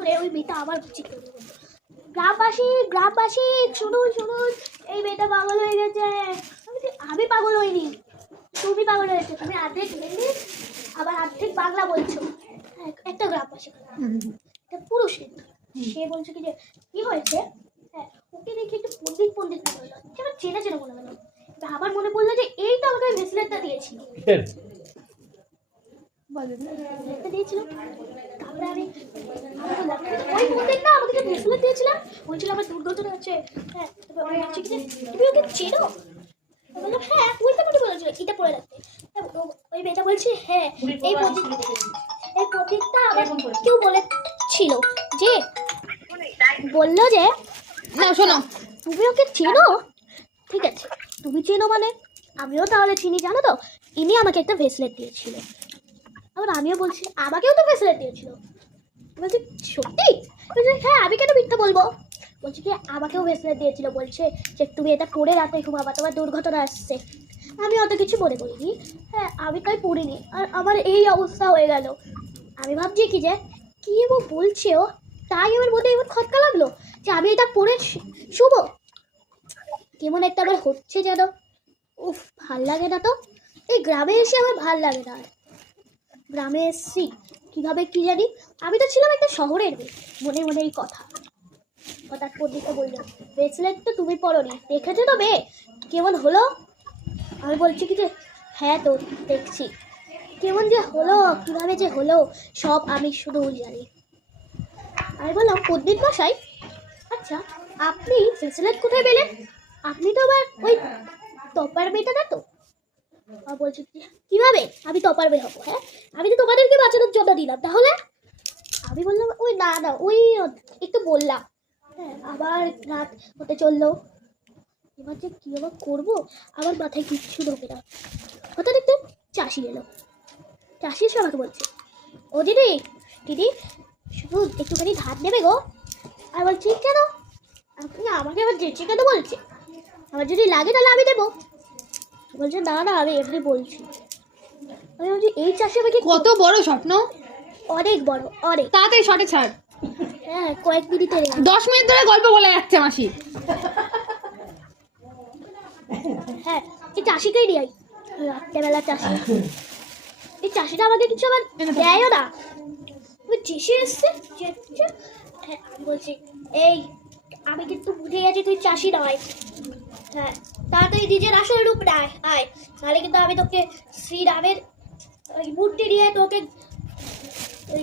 করে ওই মেয়েটা আবার চিৎকার করলো, গ্রামবাসী গ্রামবাসী শুনুন শুনুন, এই মেয়েটা পাগল হয়ে গেছে। আমি পাগল হইনি, তুমি পাগল হয়েছো, তুমি অর্ধেক হিন্দি আবার অর্ধেক বাংলা বলছো। একটা গ্রামবাসী একটা পুরুষ কিন্তু, সে বলছে কি যে কি হয়েছে, হ্যাঁ ওকে দেখে একটু পণ্ডিত পণ্ডিত মনে হলো, আমার চেনা চেনা মনে হলো। আমার মনে পড়লো যে এই তো আমাকে ব্রেসলেটটা দিয়েছিল, দিয়েছিল। তারপরে আমি ওই পণ্ডিত না আমাকে যে ব্রেসলেট দিয়েছিলাম, বলছিল আমার দুর্ঘটনা হচ্ছে। হ্যাঁ তারপর বলছে কি যে তুমি ওকে চেনো, বললাম হ্যাঁ উল্টাপাল্টা বলেছিল এটা পড়ে রাখতে। ওই মেয়েটা বলছে হ্যাঁ এই পণ্ডিতটা আমার কেউ বলেছিল যে, বললো যে না শোনো, তুমি ওকে চেনো, ঠিক আছে তুমি চেনো মানে আমিও তাহলে চিনি, জানো তো ইনি আমাকে একটা ব্রেসলেট দিয়েছিল। আবার আমিও বলছি আমাকেও তো ব্রেসলেট দিয়েছিল। বলছি সত্যি, বলছি হ্যাঁ আমি কেন মিথ্যা বলবো। বলছি কি আমাকেও ব্রেসলেট দিয়েছিল, বলছে যে তুমি এটা পরে রাতে ঘুমাবা, তোমার দুর্ঘটনা আসছে। আমি অত কিছু মনে করিনি, হ্যাঁ আমি তাই পড়িনি, আর আমার এই অবস্থা হয়ে গেল। আমি ভাবছি কি যে কি ও বলছে, ও তাই আমার মধ্যে এমন খটকা লাগলো যে আমি এটা পরে শুভ কেমন একটা আবার হচ্ছে যেন। উফ ভাল লাগে না তো, এই গ্রামে এসে আমার ভাল লাগে না। আর গ্রামে এসছি কীভাবে কি জানি, আমি তো ছিলাম একটা শহরের মেয়ে, মনে মনে এই কথা। হঠাৎ পণ্ডিতকে বললাম ব্রেসলেট তো তুমি পরোনি, দেখেছো তো মেয়ে কেমন হলো। আমি বলছি কি যে হ্যাঁ তো দেখছি, কেমন যে হলো কীভাবে যে হলো সব আমি শুধু জানি। আমি বললাম পণ্ডিত মশাই আচ্ছা আপনি ব্রেসলেট কোথায় পেলেন, আপনি তো আবার ওই টপার মেয়েটা না তো। আর বলছি কিভাবে আমি টপার মেয়ে হবো, হ্যাঁ আমি তো তোমাদেরকে বাঁচানোর জন্য দিলাম, তাহলে আমি বললাম ওই না না ওই একটু বললাম। হ্যাঁ আবার রাত হতে চললো, এবার যে কী আবার করবো আমার মাথায় কিচ্ছু ঢোকে না। হঠাৎ একটু চাষি এলো, চাষি এসে আমাকে বলছে ও দিদি দিদি শুধু একটুখানি ধার নেবে গো। আর বলছি কেন, আপনি আমাকে আবার যেচে কেন বলছে, আমার যদি লাগে তাহলে আমি দেবো। বলছে না না আমি এমনি বলছি। আমি বলছি এই চাষি আমাকে কত বড় স্বপ্ন, অনেক বড় অনেক। তাড়াতাড়ি শর্টে ছাড়, হ্যাঁ কয়েক মিনিটে 10 মিনিট ধরে গল্প বলে যাচ্ছে মাসি। হ্যাঁ এই চাষিকেই নিয়ে রাত্রেবেলা চাষি, এই চাষিটা আমাকে কিছু আবার দেয়ও না, ওই চেষে এসছে। হ্যাঁ বলছি এই আমি কিন্তু বুঝে গেছি তুই চাষি নয়, হ্যাঁ তাড়াতাড়ি নিজের আসল রূপ নেয় আয়, নাহলে কিন্তু আমি তোকে শ্রীরামের ওই মূর্তি নিয়ে তোকে ওই